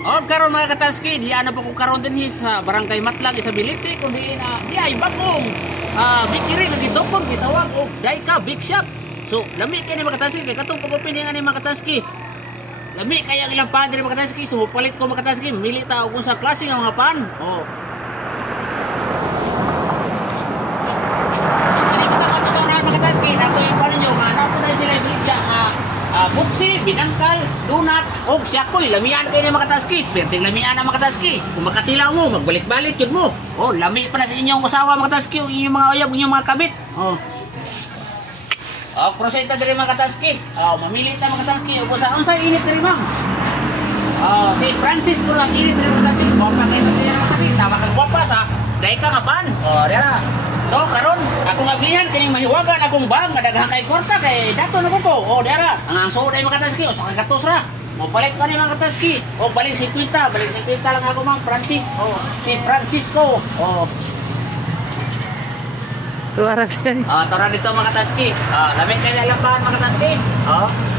O karon mga kataski, di ana pa ko karon din sa Barangay Matlag Isability kundi di ay bagong bikiri nga gitupag gitawag og Daika Big Shop. So lami kay ni mga kataski kay katong pag-opening ani mga kataski. Lami kaya ang ilang pan diri mga kataski, so palit ko mga kataski, mili ta og unsa klase nga mga pan. Oh. Kani kita ka sa mga kataski, ako yung pan niyo nga na po na sila bilya bupsi, binangkal, donut, og syakoy, lamian kayo ng mga kataski. Perting lamian ang mga kataski. Kung makatilaw mo, magbalik-balik yun mo. Oh, lami pa na sa inyong asawa mga kataski, o inyong mga uyab, inyong mga kabit. Oh. Oh, prosenta din mga kataski. Oh, mamili tayo mga kataski. O sa unsa init din ma'am. Oh, si Francis ko lang init din mga kataski. Gwapa kayo sa mga kataski. Tama kang gwapa sa Daika nga pan. Oh, dira. So karon akong ablihan kining mahiwagan akong bang nga daghang kay kwarta kay dato na ko. Oh, dira. Ang angso day mga kataski o sa kagatos ra. Mo balik pa ni mga kataski. O balik 50, balik 50 lang ako ma'am Francis. Oh, si Francisco. Oh. Tuara siya. Tara dito mga kataski. Lamig kayo lampahan mga kataski.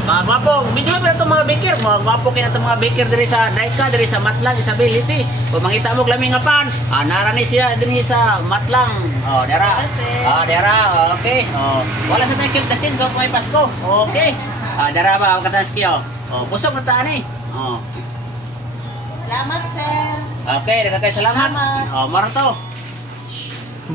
Mga gwapo. Medyo ba ito mga baker? Mga gwapo kayo na ito mga baker diri sa Daika, diri sa Matlang, Isability. Kung makita mo lamig nga pan, narani siya diri sa Matlang. Dera. Dera. Okay. Wala sa tayo na change kung may Pasko. Okay. Dera ba mga kataski? Pusok na taan eh. Salamat, sir. Okay, nagkakay salamat. Salamat. Marato.